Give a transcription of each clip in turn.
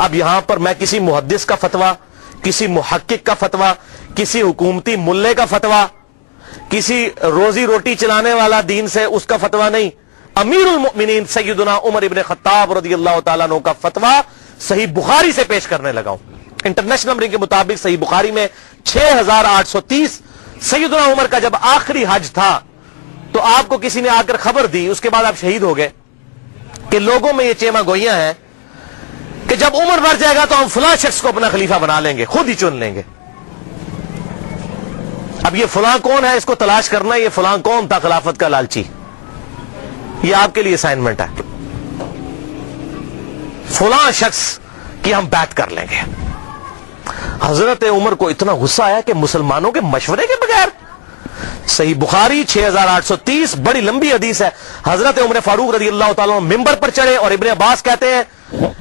اب یہاں پر میں کسی محدث کا فتویٰ، کسی محقق کا فتویٰ، کسی حکومتی ملے کا فتویٰ، کسی روزی روٹی چلانے والا دین سے اس کا فتویٰ نہیں، امیر المؤمنین سیدنا عمر ابن خطاب رضی اللہ تعالیٰ عنہ کا فتویٰ صحیح بخاری سے پیش کرنے لگا ہوں۔ انٹرنیشنل نمبرنگ کے مطابق صحیح بخاری میں 6830، سیدنا عمر کا جب آخری حج تھا تو آپ کو کسی نے آ کر خبر دی، اس کے بعد آپ شہید ہو گئے، کہ لوگوں میں یہ چیما گوئیاں ہیں کہ جب عمر مر جائے گا تو ہم فلاں شخص کو اپنا خلیفہ بنا لیں گے، خود ہی چن لیں گے۔ اب یہ فلاں کون ہے، اس کو تلاش کرنا ہے، یہ فلاں کون تھا خلافت کا لالچی۔ یہ آپ کے لیے اسائنمنٹ ہے، فلاں شخص کی ہم بیعت کر لیں گے۔ حضرت عمر کو اتنا غصہ آیا کہ مسلمانوں کے مشورے کے بغیر، صحیح بخاری 6830، بڑی لمبی حدیث ہے، حضرت عمر فاروق رضی اللہ تعالیٰ عنہ ممبر پر چڑھے اور ابن عباس کہتے ہیں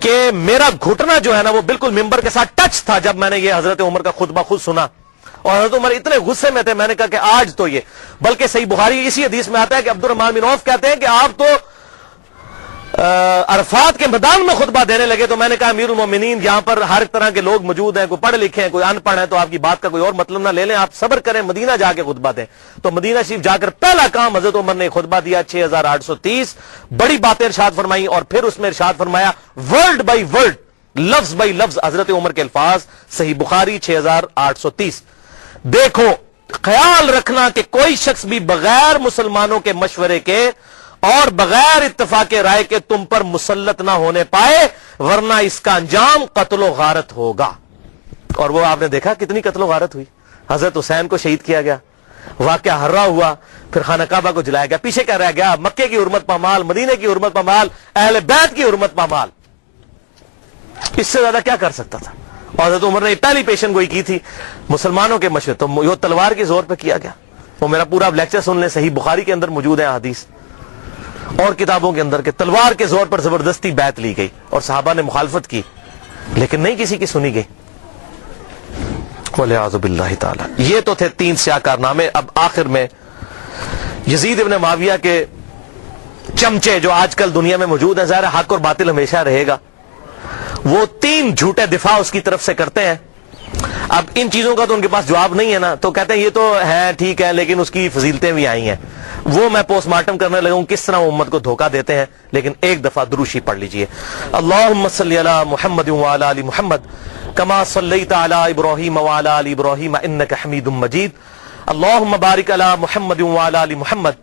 کہ میرا گھٹنا جو ہے نا وہ بالکل ممبر کے ساتھ ٹچ تھا جب میں نے یہ حضرت عمر کا خطبہ خود سنا، اور حضرت عمر اتنے غصے میں تھے، میں نے کہا کہ آج تو یہ، بلکہ صحیح بخاری اسی حدیث میں آتا ہے کہ عبد الرحمن بن عوف کہتے ہیں کہ آپ تو عرفات کے میدان میں خطبہ دینے لگے، تو میں نے کہا امیر المومنین یہاں پر ہر طرح کے لوگ موجود ہیں، کوئی پڑھے لکھے ہیں، کوئی ان پڑھ ہے، تو آپ کی بات کا کوئی اور مطلب نہ لے لیں، آپ صبر کریں، مدینہ جا کے خطبہ دیں۔ تو مدینہ شریف جا کر پہلا کام حضرت عمر نے خطبہ دیا 6830، بڑی باتیں ارشاد فرمائی، اور پھر اس میں ارشاد فرمایا ورڈ بائی ورڈ، لفظ بائی لفظ حضرت عمر کے الفاظ، صحیح بخاری 6830۔ دیکھو، خیال رکھنا کہ کوئی شخص بھی بغیر مسلمانوں کے مشورے کے اور بغیر اتفاق رائے کے تم پر مسلط نہ ہونے پائے، ورنہ اس کا انجام قتل و غارت ہوگا۔ اور وہ آپ نے دیکھا کتنی قتل و غارت ہوئی، حضرت حسین کو شہید کیا گیا، واقعہ ہررا ہوا، پھر خانہ کعبہ کو جلایا گیا، پیچھے کیا رہ گیا، مکے کی حرمت پامال، مدینے کی حرمت پامال، اہل بیت کی حرمت پامال، اس سے زیادہ کیا کر سکتا تھا۔ اور حضرت عمر نے پہلی پیشن گوئی کی تھی مسلمانوں کے مشورے، تو یہ تلوار کے زور پہ کیا گیا۔ وہ میرا پورا لیکچر سن لیں، صحیح بخاری کے اندر موجود ہے حدیث اور کتابوں کے اندر، کہ تلوار کے زور پر زبردستی بیعت لی گئی اور صحابہ نے مخالفت کی، لیکن نہیں کسی کی سنی گئی۔ والعیاذ باللہ تعالی۔ یہ تو تھے 3 سیاہ کارنامے۔ اب آخر میں یزید ابن معاویہ کے چمچے جو آج کل دنیا میں موجود ہیں، ظاہر ہے حق اور باطل ہمیشہ رہے گا، وہ 3 جھوٹے دفاع اس کی طرف سے کرتے ہیں۔ اب ان چیزوں کا تو ان کے پاس جواب نہیں ہے نا، تو کہتے ہیں یہ تو ہے ٹھیک ہے لیکن اس کی فضیلتیں بھی آئی ہیں، وہ میں پوسٹ مارٹم کرنے لگا ہوں کس طرح وہ امت کو دھوکہ دیتے ہیں۔ لیکن ایک دفعہ دروشی پڑھ لیجئے، اللہم صلی علی محمد وعلی آل محمد کما صلیت علی ابراہیم وعلی آل ابراہیم انک حمید مجید، اللہم بارک علی محمد وعلی آل محمد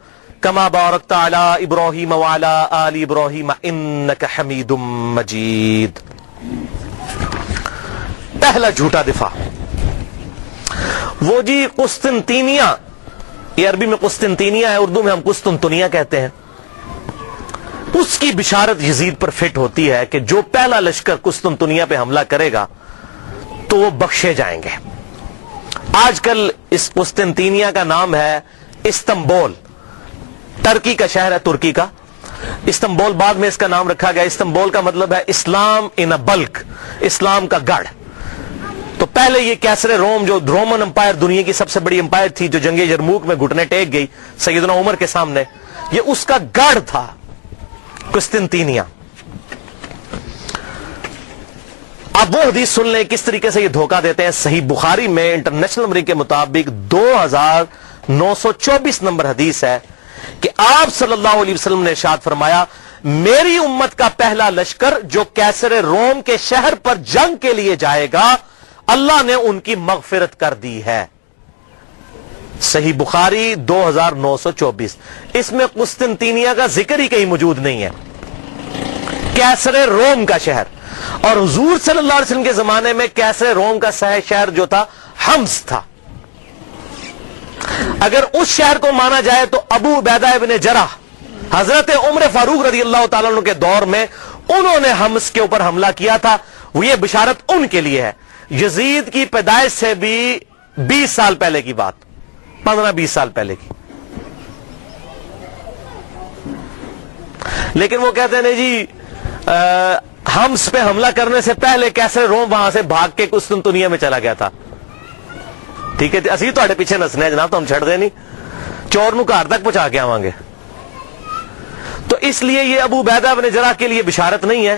کما بارکت علی ابراہیم وعلی آل ابراہیم انک حمید مجید۔ پہلا جھوٹا دفاع، وہ جی قسطنطینیہ، یہ عربی میں قسطنطینیہ ہے، اردو میں ہم قسطنطنیہ کہتے ہیں، اس کی بشارت یزید پر فٹ ہوتی ہے کہ جو پہلا لشکر قسطنطنیہ پہ حملہ کرے گا تو وہ بخشے جائیں گے۔ آج کل اس قسطنطینیہ کا نام ہے استنبول، ترکی کا شہر ہے، ترکی کا استنبول، بعد میں اس کا نام رکھا گیا۔ استنبول کا مطلب ہے اسلام ان اے بلک، اسلام کا گڑھ۔ تو پہلے یہ کیسر روم، جو رومن امپائر دنیا کی سب سے بڑی امپائر تھی، جو جنگ یرموک میں گھٹنے ٹیک گئی سیدنا عمر کے سامنے، یہ اس کا گڑھ تھا قسطنطینیہ۔ اب وہ حدیث سن لیں کس طریقے سے یہ دھوکہ دیتے ہیں۔ صحیح بخاری میں انٹرنیشنل نمبرنگ کے مطابق 2924 نمبر حدیث ہے کہ آپ صلی اللہ علیہ وسلم نے ارشاد فرمایا، میری امت کا پہلا لشکر جو کیسر روم کے شہر پر جنگ کے لیے جائے گا، اللہ نے ان کی مغفرت کر دی ہے۔ صحیح بخاری 2924، اس میں قسطنطینیہ کا ذکر ہی کہیں موجود نہیں ہے، کیسر روم کا شہر۔ اور حضور صلی اللہ علیہ وسلم کے زمانے میں کیسر روم کا شہر جو تھا حمص تھا۔ اگر اس شہر کو مانا جائے تو ابو عبیدہ ابن جرح حضرت عمر فاروق رضی اللہ تعالیٰ عنہ کے دور میں انہوں نے حمص کے اوپر حملہ کیا تھا، وہ یہ بشارت ان کے لیے ہے۔ یزید کی پیدائش سے بھی 20 سال پہلے کی بات، 15-20 سال پہلے کی۔ لیکن وہ کہتے ہیں جی حمص پہ حملہ کرنے سے پہلے کیسر روم وہاں سے بھاگ کے قسطنطنیہ میں چلا گیا تھا۔ ٹھیک ہے، اسی تو پیچھے نسنے جناب، تو ہم چھڑ دیں نہیں، چور نو گھر تک پہنچا کے آواں گے۔ تو اس لیے یہ ابو عبیدہ بن جرح کے لیے بشارت نہیں ہے،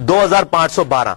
2512।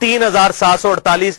3748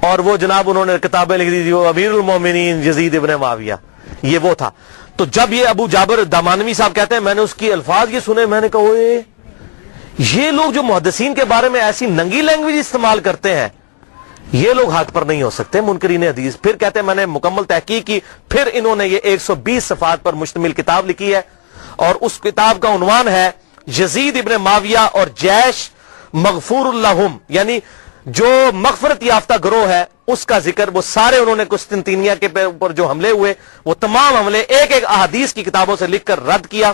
اور وہ جناب انہوں نے کتابیں لکھ دی تھی، وہ امیر المومنین یزید ابن معاویہ، یہ وہ تھا۔ تو جب یہ ابو جابر دامانوی صاحب کہتے ہیں میں نے اس کی الفاظ یہ سنے، میں نے کہا اوئے یہ لوگ جو محدثین کے بارے میں ایسی ننگی لینگویج استعمال کرتے ہیں یہ لوگ حق پر نہیں ہو سکتے، منکرین حدیث۔ پھر کہتے ہیں میں نے مکمل تحقیق کی، پھر انہوں نے یہ 120 صفحات پر مشتمل کتاب لکھی ہے، اور اس کتاب کا عنوان ہے یزید ابن معاویہ اور جیش مغفور اللہم، یعنی جو مغفرت یافتہ گروہ ہے اس کا ذکر، وہ سارے انہوں نے قسطنطینیہ کے اوپر جو حملے ہوئے وہ تمام حملے ایک ایک احادیث کی کتابوں سے لکھ کر رد کیا۔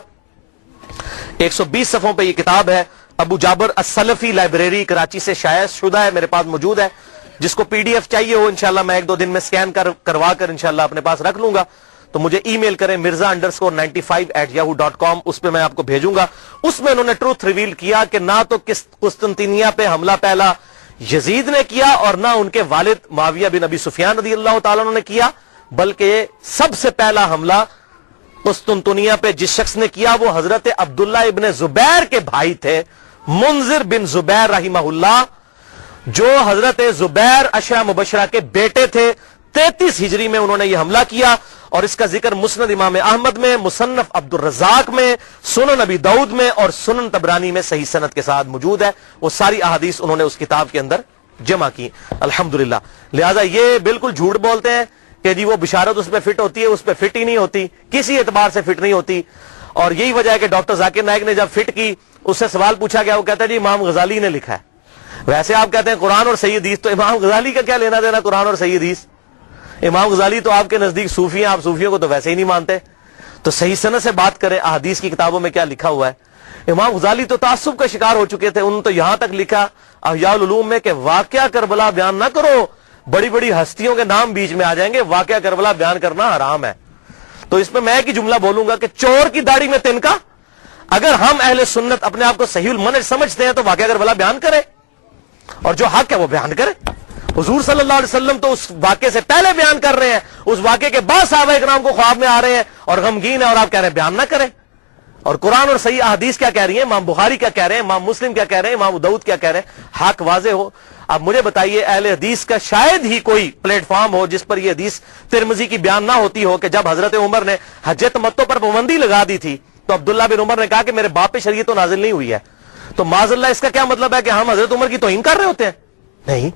120 صفحوں پہ یہ کتاب ہے، ابو جابر السلفی لائبریری کراچی سے شائع شدہ ہے، میرے پاس موجود ہے۔ جس کو پی ڈی ایف چاہیے ہو انشاءاللہ میں 1-2 دن میں سکین کروا کر انشاءاللہ اپنے پاس رکھ لوں گا، تو مجھے ای میل کریں mirza_95@yahoo.com، اس پہ میں آپ کو بھیجوں گا۔ اس میں انہوں نے ٹروتھ ریویل کیا کہ نہ تو قسطنطینیہ پہ حملہ پہلا یزید نے کیا اور نہ ان کے والد معاویہ بن ابی سفیان رضی اللہ تعالیٰ عنہ نے کیا، بلکہ سب سے پہلا حملہ قسطنطنیہ پہ جس شخص نے کیا وہ حضرت عبداللہ ابن زبیر کے بھائی تھے، منذر بن زبیر رحمہ اللہ، جو حضرت زبیر عشرہ مبشرہ کے بیٹے تھے۔ 33 ہجری میں انہوں نے یہ حملہ کیا، اور اس کا ذکر مسند امام احمد میں، مصنف عبد الرزاق میں، سنن ابی داؤد میں اور سنن طبرانی میں صحیح سند کے ساتھ موجود ہے۔ وہ ساری احادیث انہوں نے اس کتاب کے اندر جمع کی الحمدللہ۔ لہذا یہ بالکل جھوٹ بولتے ہیں کہ جی وہ بشارت اس پہ فٹ ہوتی ہے، اس پہ فٹ ہی نہیں ہوتی، کسی اعتبار سے فٹ نہیں ہوتی۔ اور یہی وجہ ہے کہ ڈاکٹر ذاکر نائک نے جب فٹ کی اس سے سوال پوچھا گیا، وہ کہتا ہے جی امام غزالی نے لکھا ہے۔ ویسے آپ کہتے ہیں قرآن اور صحیح حدیث، تو امام غزالی کا کیا لینا دینا قرآن اور صحیح حدیث؟ امام غزالی تو آپ کے نزدیک صوفی ہیں، آپ صوفیوں کو تو ویسے ہی نہیں مانتے، تو صحیح سند سے بات کریں احادیث کی کتابوں میں کیا لکھا ہوا ہے۔ امام غزالی تو تعصب کا شکار ہو چکے تھے، انہوں نے تو یہاں تک لکھا احیاء العلوم میں کہ واقعہ کربلا بیان نہ کرو، بڑی بڑی ہستیوں کے نام بیچ میں آ جائیں گے، واقعہ کربلا بیان کرنا حرام ہے۔ تو اس پہ میں ایک ہی جملہ بولوں گا کہ چور کی داڑھی میں تنکا، اگر ہم اہل سنت اپنے آپ کو صحیح المنہج سمجھتے ہیں تو واقعہ کربلا بیان کرے، اور جو حق ہے وہ بیان کرے۔ حضور صلی اللہ علیہ وسلم تو اس واقعے سے پہلے بیان کر رہے ہیں، اس واقعے کے بعد صحابہ اکرام کو خواب میں آ رہے ہیں اور غمگین ہیں، اور آپ کہہ رہے ہیں بیان نہ کریں۔ اور قرآن اور صحیح احادیث کیا کہہ رہی ہیں، امام بخاری کیا کہہ رہے ہیں، امام مسلم کیا کہہ رہے ہیں، امام داؤد کیا کہہ رہے ہیں، حق واضح ہو۔ اب مجھے بتائیے اہل حدیث کا شاید ہی کوئی پلیٹ فارم ہو جس پر یہ حدیث ترمذی کی بیان نہ ہوتی ہو کہ جب حضرت عمر نے حج تمتع پر پابندی لگا دی تھی تو عبداللہ بن عمر نے کہا کہ میرے باپ پہ شریعت تو نازل نہیں ہوئی ہے، تو معاذ اللہ اس کا کیا مطلب ہے کہ ہم حضرت عمر کی توہین کر رہے ہوتے ہیں؟ نہیں۔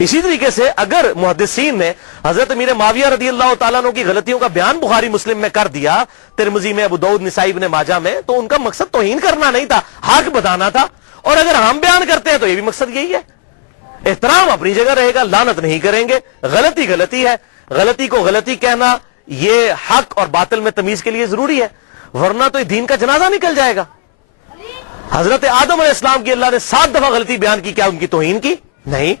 اسی طریقے سے اگر محدثین نے حضرت امیر معاویہ رضی اللہ تعالیٰ عنہ کی غلطیوں کا بیان بخاری مسلم میں کر دیا، ترمذی میں، ابو داؤد، نسائی، ابن ماجہ میں، تو ان کا مقصد توہین کرنا نہیں تھا، حق بتانا تھا۔ اور اگر ہم بیان کرتے ہیں تو یہ بھی مقصد یہی ہے، احترام اپنی جگہ رہے گا، لعنت نہیں کریں گے۔ غلطی غلطی ہے، غلطی کو غلطی کہنا یہ حق اور باطل میں تمیز کے لیے ضروری ہے، ورنہ تو یہ دین کا جنازہ نکل جائے گا۔ حضرت آدم علیہ السلام کی اللہ نے 7 دفعہ غلطی بیان کی، کیا ان کی توہین کی؟ نہیں،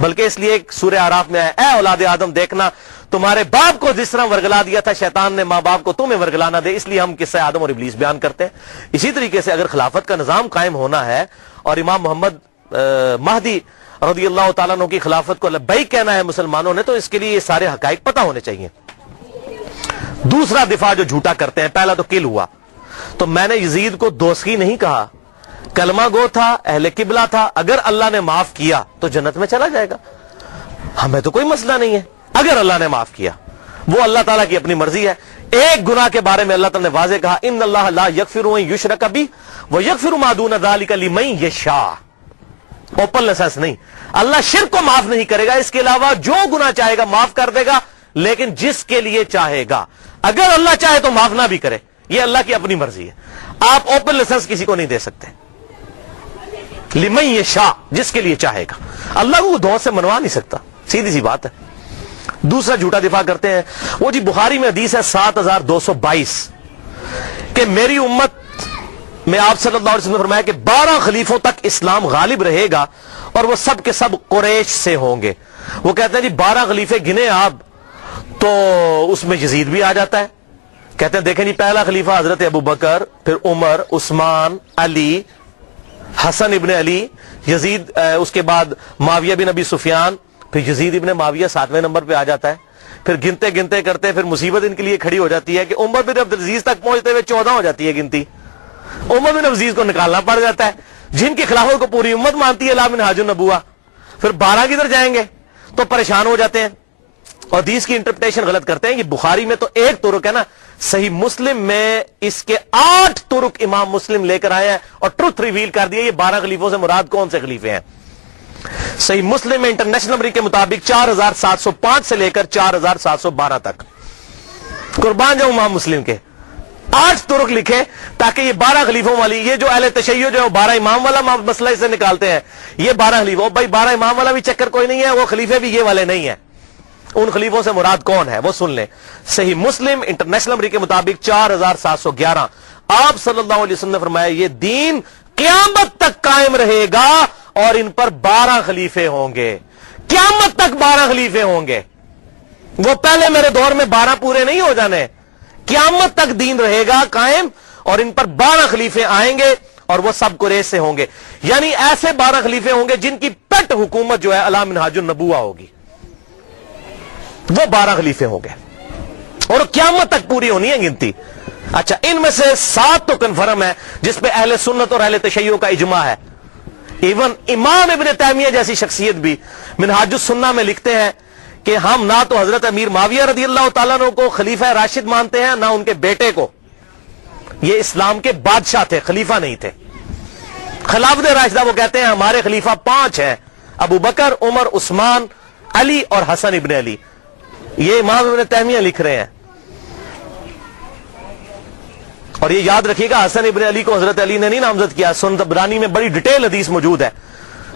بلکہ اس لیے ایک سورہ اعراف میں ہے، اے اولاد آدم دیکھنا تمہارے باپ کو جس طرح ورگلا دیا تھا شیطان نے ماں باپ کو، تمہیں ورگلا نہ دے، اس لیے ہم قصہ آدم اور ابلیس بیان کرتے ہیں۔ اسی طریقے سے اگر خلافت کا نظام قائم ہونا ہے اور امام محمد مہدی رضی اللہ تعالیٰ عنہ کی خلافت کو لبیک کہنا ہے مسلمانوں نے، تو اس کے لیے یہ سارے حقائق پتہ ہونے چاہیے۔ دوسرا دفاع جو جھوٹا کرتے ہیں، پہلا تو کل ہوا، تو میں نے یزید کو دوستی نہیں کہا، کلمہ گو تھا، اہل قبلہ تھا، اگر اللہ نے معاف کیا تو جنت میں چلا جائے گا، ہمیں تو کوئی مسئلہ نہیں ہے اگر اللہ نے معاف کیا، وہ اللہ تعالیٰ کی اپنی مرضی ہے۔ ایک گناہ کے بارے میں اللہ تعالیٰ نے واضح کہا، ان اللہ لا یغفر ان یشرک بہ ویغفر ما دون ذلک لمن یشاء، اوپن لائسنس نہیں، اللہ شرک کو معاف نہیں کرے گا، اس کے علاوہ جو گناہ چاہے گا معاف کر دے گا، لیکن جس کے لیے چاہے گا، اگر اللہ چاہے تو معاف نہ بھی کرے، یہ اللہ کی اپنی مرضی ہے، آپ اوپن لائسنس کسی کو نہیں دے سکتے۔ لمن یشاء، جس کے لیے چاہے گا، اللہ کو دعا سے منوا نہیں سکتا، سیدھی سی بات ہے۔ دوسرا جھوٹا دفاع کرتے ہیں، وہ جی بخاری میں حدیث ہے 7222 کہ میری امت میں آپ صلی اللہ علیہ وسلم نے فرمایا کہ 12 خلیفوں تک اسلام غالب رہے گا اور وہ سب کے سب قریش سے ہوں گے۔ وہ کہتے ہیں جی 12 خلیفے گنے آپ، تو اس میں یزید بھی آ جاتا ہے۔ کہتے ہیں دیکھیں جی پہلا خلیفہ حضرت ابو بکر، پھر عمر، عثمان، علی، حسن ابن علی، یزید، اس کے بعد معاویہ بن ابی سفیان، پھر یزید ابن معاویہ 7ویں نمبر پہ آ جاتا ہے۔ پھر گنتے گنتے کرتے پھر مصیبت ان کے لیے کھڑی ہو جاتی ہے کہ عمر بن عبدالعزیز تک پہنچتے ہوئے 14 ہو جاتی ہے گنتی، عمر بن عبدالعزیز کو نکالنا پڑ جاتا ہے، جن کی خلافت کو پوری امت مانتی ہے لا منہاج النبوہ، پھر 12 کدھر جائیں گے؟ تو پریشان ہو جاتے ہیں اور حدیث کی انٹرپریٹیشن غلط کرتے ہیں. یہ بخاری میں تو ایک طرق ہے نا, صحیح مسلم میں اس کے 8 طرق امام مسلم لے کر آیا ہے اور ٹروتھ ریویل کر دیا. یہ 12 خلیفوں سے مراد کون سے خلیفے ہیں؟ صحیح مسلم میں انٹرنیشنل نمبر کے مطابق 4705 سے لے کر 4712 تک. قربان جاؤں امام مسلم کے 8 طرق لکھے تاکہ یہ 12 خلیفوں والی, یہ جو اہل تشیع جو ہے 12 امام والا مسئلہ اسے نکالتے ہیں, یہ 12 خلیفوں, بھائی 12 امام والا بھی چکر کوئی نہیں ہے, وہ خلیفے بھی یہ والے نہیں ہیں. ان خلیفوں سے مراد کون ہے وہ سن لیں. صحیح مسلم انٹرنیشنل نمبر کے مطابق 4711. آپ صلی اللہ علیہ وسلم نے فرمایا یہ دین قیامت تک قائم رہے گا اور ان پر 12 خلیفے ہوں گے. قیامت تک 12 خلیفے ہوں گے. وہ پہلے میرے دور میں 12 پورے نہیں ہو جانے, قیامت تک دین رہے گا قائم اور ان پر 12 خلیفے آئیں گے اور وہ سب قریش سے ہوں گے. یعنی ایسے 12 خلیفے ہوں گے جن کی پٹ حکومت جو ہے علی منہاج النبوہ ہوگی. وہ 12 خلیفے ہوں گے اور قیامت تک پوری ہونی ہے گنتی. اچھا, ان میں سے 7 تو کنفرم ہے جس پہ اہل سنت اور اہل تشیع کا اجماع ہے. ایون امام ابن تیمیہ جیسی شخصیت بھی منہاج السنہ میں لکھتے ہیں کہ ہم نہ تو حضرت امیر معاویہ رضی اللہ تعالیٰ عنہ کو خلیفہ راشد مانتے ہیں نہ ان کے بیٹے کو. یہ اسلام کے بادشاہ تھے, خلیفہ نہیں تھے. خلافت راشدہ وہ کہتے ہیں ہمارے خلیفہ 5 ہیں, ابو بکر, عمر, عثمان, علی اور حسن ابن علی. یہ امام ابن تیمیہ لکھ رہے ہیں. اور یہ یاد رکھیے گا حسن ابن علی کو حضرت علی نے نہیں نامزد کیا. سنن طبرانی میں بڑی ڈیٹیل حدیث موجود ہے.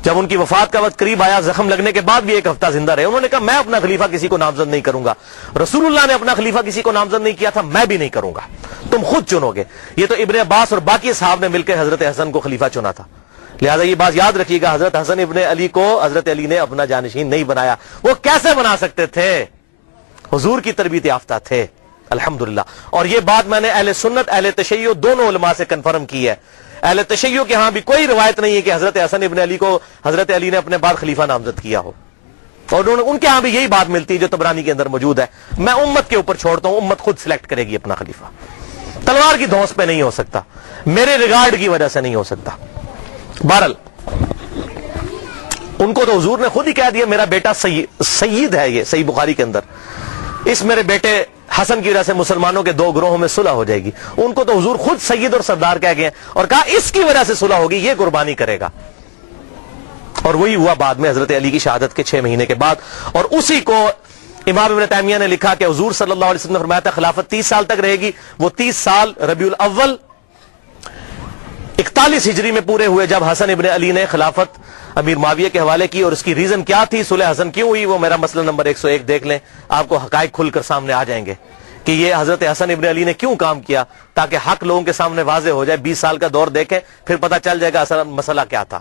جب ان کی وفات کا وقت قریب آیا, زخم لگنے کے بعد بھی 1 ہفتہ زندہ رہے, انہوں نے کہا میں اپنا خلیفہ کسی کو نامزد نہیں کروں گا. رسول اللہ نے اپنا خلیفہ کسی کو نامزد نہیں کیا تھا, میں بھی نہیں کروں گا, تم خود چنو گے. یہ تو ابن عباس اور باقی صحابہ نے مل کے حضرت حسن کو خلیفہ چنا تھا. لہذا یہ بات یاد رکھیے گا, حضرت حسن ابن علی کو حضرت علی نے اپنا جانشین نہیں بنایا. وہ کیسے بنا سکتے تھے؟ حضور کی تربیت یافتہ تھے الحمدللہ. اور یہ بات میں نے اہل سنت اہل تشیع دونوں علماء سے کنفرم کی ہے. اہل تشیع کے ہاں بھی کوئی روایت نہیں ہے کہ حضرت حسن ابن علی کو حضرت علی نے اپنے بعد خلیفہ نامزد کیا ہو, اور ان کے ہاں بھی یہی بات ملتی ہے جو طبرانی کے اندر موجود ہے. میں امت کے اوپر چھوڑتا ہوں, امت خود سلیکٹ کرے گی اپنا خلیفہ. تلوار کی دھونس پہ نہیں ہو سکتا, میرے ریگارڈ کی وجہ سے نہیں ہو سکتا. بہرحال ان کو تو حضور نے خود ہی کہہ دیا میرا بیٹا سید ہے. یہ صحیح بخاری کے اندر, اس میرے بیٹے حسن کی وجہ سے مسلمانوں کے 2 گروہوں میں صلح ہو جائے گی. ان کو تو حضور خود سید اور سردار کہہ گئے اور کہا اس کی وجہ سے صلح ہوگی, یہ قربانی کرے گا. اور وہی ہوا بعد میں حضرت علی کی شہادت کے 6 مہینے کے بعد. اور اسی کو امام ابن تیمیہ نے لکھا کہ حضور صلی اللہ علیہ وسلم نے فرمایا تھا خلافت 30 سال تک رہے گی. وہ 30 سال ربیع الاول 41 ہجری میں پورے ہوئے جب حسن ابن علی نے خلافت امیر معاویہ کے حوالے کی. اور اس کی ریزن کیا تھی, صلح حسن کیوں ہوئی, وہ میرا مسئلہ نمبر 101 دیکھ لیں, آپ کو حقائق کھل کر سامنے آ جائیں گے کہ یہ حضرت حسن ابن علی نے کیوں کام کیا, تاکہ حق لوگوں کے سامنے واضح ہو جائے. 20 سال کا دور دیکھیں پھر پتہ چل جائے گا اصل مسئلہ کیا تھا.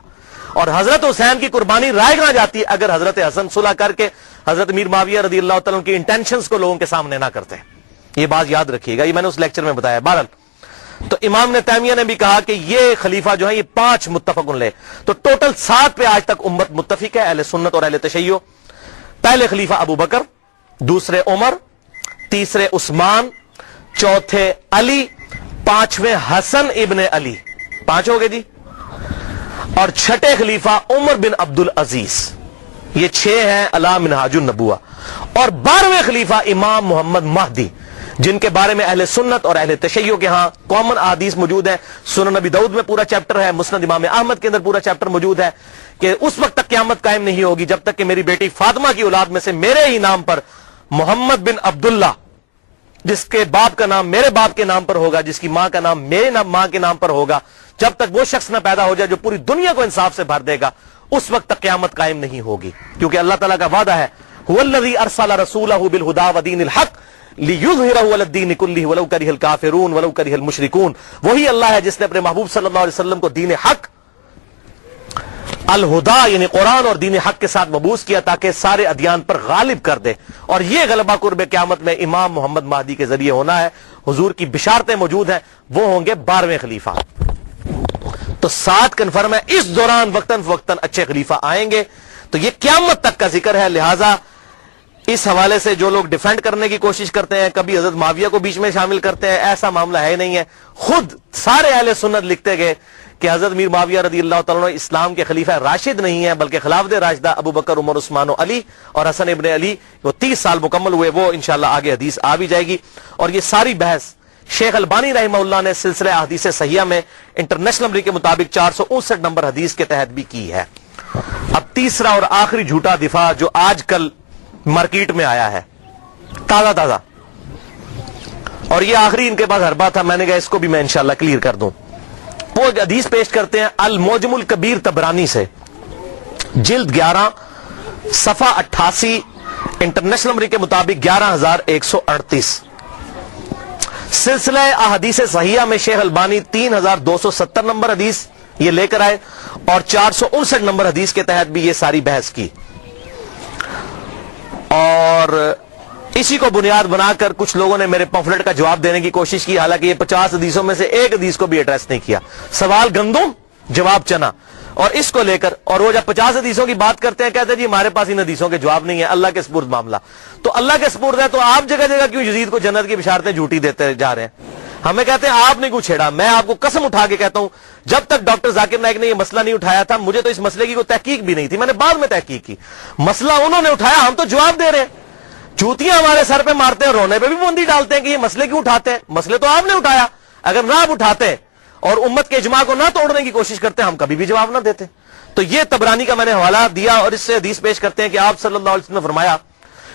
اور حضرت حسین کی قربانی رائے گاں جاتی ہے اگر حضرت حسن صلح کر کے حضرت امیر معاویہ رضی اللہ تعالیٰ کی انٹینشنز کو لوگوں کے سامنے نہ کرتے. یہ بات یاد رکھیے گا, یہ میں نے اس لیکچر میں بتایا. بہرحال تو امام نے تیمیہ نے بھی کہا کہ یہ خلیفہ جو ہے یہ 5 متفق لے, تو ٹوٹل 7 پہ آج تک امت متفق ہے, اہل سنت اور اہل تشیع. پہلے خلیفہ ابو بکر, دوسرے عمر, تیسرے عثمان, چوتھے علی, 5ویں حسن ابن علی, 5 ہو گئے جی. اور 6ٹھے خلیفہ عمر بن عبد العزیز. یہ 6 ہیں علی منہاج النبوہ. اور 12ویں خلیفہ امام محمد مہدی, جن کے بارے میں اہل سنت اور اہل تشیع کے ہاں کامن احادیث موجود ہیں. سنن نبی داؤد میں پورا چیپٹر ہے, مسند امام احمد کے اندر پورا چیپٹر موجود ہے کہ اس وقت تک قیامت قائم نہیں ہوگی جب تک کہ میری بیٹی فاطمہ کی اولاد میں سے میرے ہی نام پر محمد بن عبداللہ, جس کے باپ کا نام میرے باپ کے نام پر ہوگا, جس کی ماں کا نام میرے ماں کے نام پر ہوگا, جب تک وہ شخص نہ پیدا ہو جائے جو پوری دنیا کو انصاف سے بھر دے گا, اس وقت تک قیامت قائم نہیں ہوگی. کیونکہ اللہ تعالیٰ کا وعدہ ہے هو الذی ارسل رسولہ بالہدی ودین الحق لیظہرہ علی الدین کلہ ولو کرہ الکافرون ولو کرہ المشرکون. وہی اللہ ہے جس نے اپنے محبوب صلی اللہ علیہ وسلم کو دین حق, الہدا یعنی قرآن اور دین حق کے ساتھ مبعوث کیا تاکہ سارے ادیان پر غالب کر دے. اور یہ غلبہ قرب قیامت میں امام محمد مہدی کے ذریعے ہونا ہے. حضور کی بشارتیں موجود ہیں, وہ ہوں گے 12ویں خلیفہ. تو 7 کنفرم ہے, اس دوران وقتاً فوقتاً اچھے خلیفہ آئیں گے. تو یہ قیامت تک کا ذکر ہے, لہذا اس حوالے سے جو لوگ ڈیفینڈ کرنے کی کوشش کرتے ہیں، کبھی حضرت معاویہ کو بیچ میں شامل کرتے ہیں، ایسا معاملہ ہے نہیں ہے. خود سارے اہل سنت لکھتے گئے کہ حضرت میر معاویہ رضی اللہ تعالیٰ عنہ اسلام کے خلیفہ راشد نہیں ہے، بلکہ خلافت راشدہ ابو بکر، عمر، عثمان و علی اور حسن ابن علی، وہ 30 سال مکمل ہوئے. وہ انشاءاللہ آگے حدیث آ بھی جائے گی. اور یہ ساری بحث شیخ البانی رحمہ اللہ نے سلسلہ احادیث صحیحہ میں انٹرنیشنل نمبر کے مطابق 459 نمبر حدیث کے تحت بھی کی ہے. اب تیسرا اور آخری جھوٹا دفاع جو آج کل مارکیٹ میں آیا ہے تازہ تازہ، اور یہ آخری ان کے پاس حربہ تھا، میں نے کہا اس کو بھی میں انشاءاللہ کلیئر کر دوں. وہ حدیث پیش کرتے ہیں المعجم الکبیر طبرانی سے، جلد 11 صفحہ 88، انٹرنیشنل نمبر کے مطابق 11138. سلسلہ احادیث صحیحہ میں شیخ البانی 3270 نمبر حدیث یہ لے کر آئے، اور 459 نمبر حدیث کے تحت بھی یہ ساری بحث کی. اور اسی کو بنیاد بنا کر کچھ لوگوں نے میرے پمفلٹ کا جواب دینے کی کوشش کی، حالانکہ یہ 50 حدیثوں میں سے ایک حدیث کو بھی ایڈریس نہیں کیا. سوال گندم، جواب چنا، اور اس کو لے کر، اور وہ جب 50 حدیثوں کی بات کرتے ہیں کہتے ہیں جی ہمارے پاس ان حدیثوں کے جواب نہیں ہے، اللہ کے سپرد معاملہ. تو اللہ کے سپرد ہے تو آپ جگہ جگہ کیوں یزید کو جنت کی بشارتیں جھوٹی دیتے جا رہے ہیں؟ ہمیں کہتے ہیں آپ نے کیوں چھیڑا. میں آپ کو قسم اٹھا کے کہتا ہوں جب تک ڈاکٹر ذاکر نائک نے یہ مسئلہ نہیں اٹھایا تھا مجھے تو اس مسئلے کی کوئی تحقیق بھی نہیں تھی. میں نے بعد میں تحقیق کی. مسئلہ انہوں نے اٹھایا، ہم تو جواب دے رہے ہیں. چوتیاں ہمارے سر پہ مارتے ہیں، رونے پہ بھی بوندی ڈالتے ہیں کہ یہ مسئلے کیوں اٹھاتے ہیں. مسئلے تو آپ نے اٹھایا، اگر نہ آپ اٹھاتے اور امت کے اجماع کو نہ توڑنے کی کوشش کرتے ہم کبھی بھی جواب نہ دیتے. تو یہ طبرانی کا میں نے حوالہ دیا، اور اس سے حدیث پیش کرتے ہیں کہ آپ صلی اللہ علیہ وسلم نے فرمایا،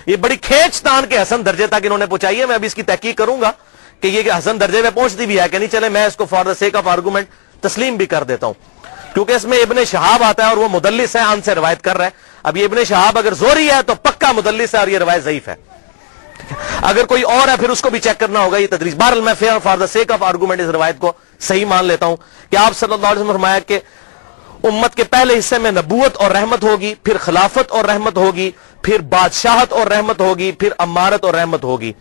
یہ بڑی کھینچ تان کے حسن درجے تک انہوں نے پہنچائی ہے. میں ابھی اس کی تحقیق کروں گا کہ یہ حسن درجے میں پہنچتی بھی ہے کہ نہیں. چلے میں اس کو for the sake of argument تسلیم بھی کر دیتا ہوں، کیونکہ اس میں ابن شہاب آتا ہے اور وہ مدلس ہے، ان سے روایت کر رہا ہے. اب یہ ابن شہاب اگر زوری ہے تو پکا مدلس ہے اور یہ روایت ضعیف ہے. اگر کوئی اور ہے پھر اس کو بھی چیک کرنا ہوگا. یہ تدریس بہرحال میں for the sake of argument اس روایت کو صحیح مان لیتا ہوں کہ آپ صلی اللہ علیہ وسلم نے فرمایا کہ امت کے پہلے حصے میں نبوت اور رحمت ہوگی، پھر خلافت اور رحمت ہوگی، پھر بادشاہت اور رحمت ہوگی، پھر امارت اور رحمت ہوگی.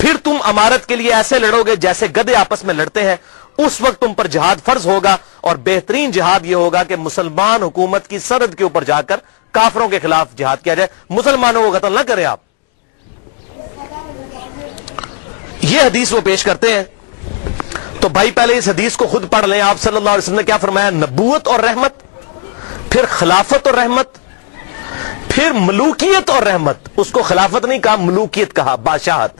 پھر تم امارت کے لیے ایسے لڑو گے جیسے گدھے آپس میں لڑتے ہیں. اس وقت تم پر جہاد فرض ہوگا، اور بہترین جہاد یہ ہوگا کہ مسلمان حکومت کی سرحد کے اوپر جا کر کافروں کے خلاف جہاد کیا جائے، مسلمانوں کو قتل نہ کریں آپ. یہ حدیث وہ پیش کرتے ہیں. تو بھائی پہلے اس حدیث کو خود پڑھ لیں. آپ صلی اللہ علیہ وسلم نے کیا فرمایا؟ نبوت اور رحمت، پھر خلافت اور رحمت، پھر ملوکیت اور رحمت. اس کو خلافت نہیں کہا، ملوکیت کہا، بادشاہت.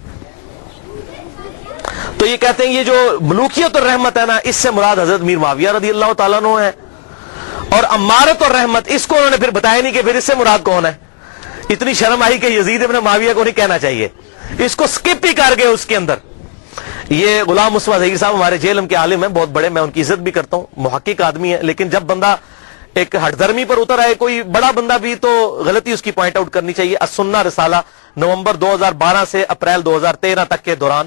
تو یہ کہتے ہیں یہ جو ملوکیت اور رحمت ہے نا، اس سے مراد حضرت میر معاویہ رضی اللہ تعالیٰ عنہ ہے. اور امارت اور رحمت اس کو انہوں نے پھر بتایا نہیں کہ پھر اس سے مراد کون ہے. اتنی شرم آئی کہ یزید ابن معاویہ کو نہیں کہنا چاہیے، اس کو سکپ ہی کر گئے اس کے اندر. یہ غلام مصطفیٰ ظہیر صاحب ہمارے جیلم کے عالم ہیں، بہت بڑے، میں ان کی عزت بھی کرتا ہوں، محقق آدمی ہے. لیکن جب بندہ ایک ہٹ درمی پر اتر آئے، کوئی بڑا بندہ بھی، تو غلطی اس کی پوائنٹ آؤٹ کرنی چاہیے. السنہ رسالہ نومبر 2012 سے اپریل 2013 تک کے دوران،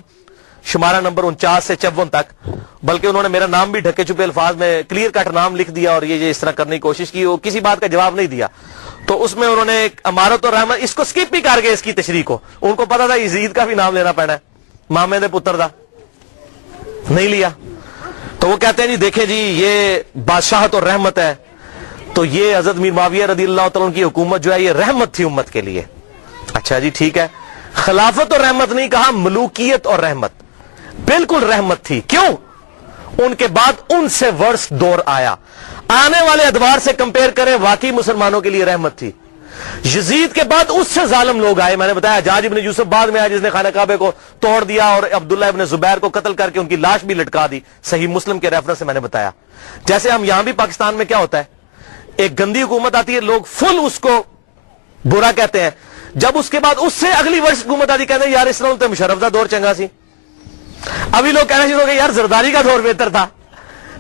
شمارہ نمبر 49 سے 54 تک. بلکہ انہوں نے میرا نام بھی ڈھکے چھپے الفاظ میں کلیئر کٹ نام لکھ دیا، اور یہ اس طرح کرنے کی کوشش کی، وہ کسی بات کا جواب نہیں دیا. تو اس میں انہوں نے امارت اور رحمت اس کو سکپ بھی کر گئے، اس کی تشریح کو. ان کو پتا تھا یزید کا بھی نام لینا پڑا ہے، مامے دے پتر دا، نہیں لیا. تو وہ کہتے ہیں جی دیکھیں جی یہ بادشاہت اور رحمت ہے، تو یہ حضرت میر معاویہ رضی اللہ تعالیٰ عنہ کی حکومت جو ہے یہ رحمت تھی امت کے لیے. اچھا جی ٹھیک ہے. خلافت اور رحمت نہیں کہا، ملوکیت اور رحمت. بالکل رحمت تھی. کیوں؟ ان کے بعد ان سے ورس دور آیا. آنے والے ادوار سے کمپیئر کریں، واقعی مسلمانوں کے لیے رحمت تھی. یزید کے بعد اس سے ظالم لوگ آئے. میں نے بتایا حجاج ابن یوسف بعد میں آیا جس نے خانہ کعبہ کو توڑ دیا اور عبداللہ ابن زبیر کو قتل کر کے ان کی لاش بھی لٹکا دی. صحیح مسلم کے ریفرنس سے میں نے بتایا. جیسے ہم یہاں بھی پاکستان میں کیا ہوتا ہے، ایک گندی حکومت آتی ہے، لوگ فل اس کو برا کہتے ہیں. جب اس کے بعد اس سے اگلی ورش حکومت آتی کہتے ہیں یار اس طرح مشرف کا دور چنگا سی. ابھی لوگ کہنا شروع ہو گئے یار زرداری کا دور بہتر تھا.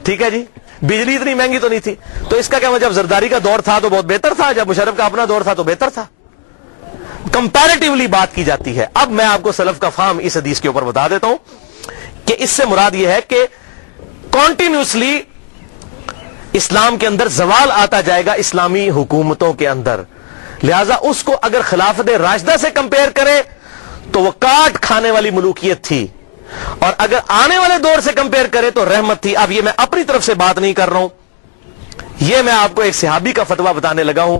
ٹھیک ہے جی، بجلی اتنی مہنگی تو نہیں تھی. تو اس کا کیا مطلب، جب زرداری کا دور تھا تو بہت بہتر تھا، جب مشرف کا اپنا دور تھا تو بہتر تھا. کمپیریٹیولی بات کی جاتی ہے. اب میں آپ کو سلف کا فہم اس حدیث کے اوپر بتا دیتا ہوں کہ اس سے مراد یہ ہے کہ کنٹینیوسلی اسلام کے اندر زوال آتا جائے گا اسلامی حکومتوں کے اندر. لہذا اس کو اگر خلافت راشدہ سے کمپیئر کرے تو وہ کاٹ کھانے والی ملوکیت تھی، اور اگر آنے والے دور سے کمپیئر کرے تو رحمت تھی. اب یہ میں اپنی طرف سے بات نہیں کر رہا ہوں، یہ میں آپ کو ایک صحابی کا فتویٰ بتانے لگا ہوں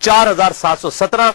4717,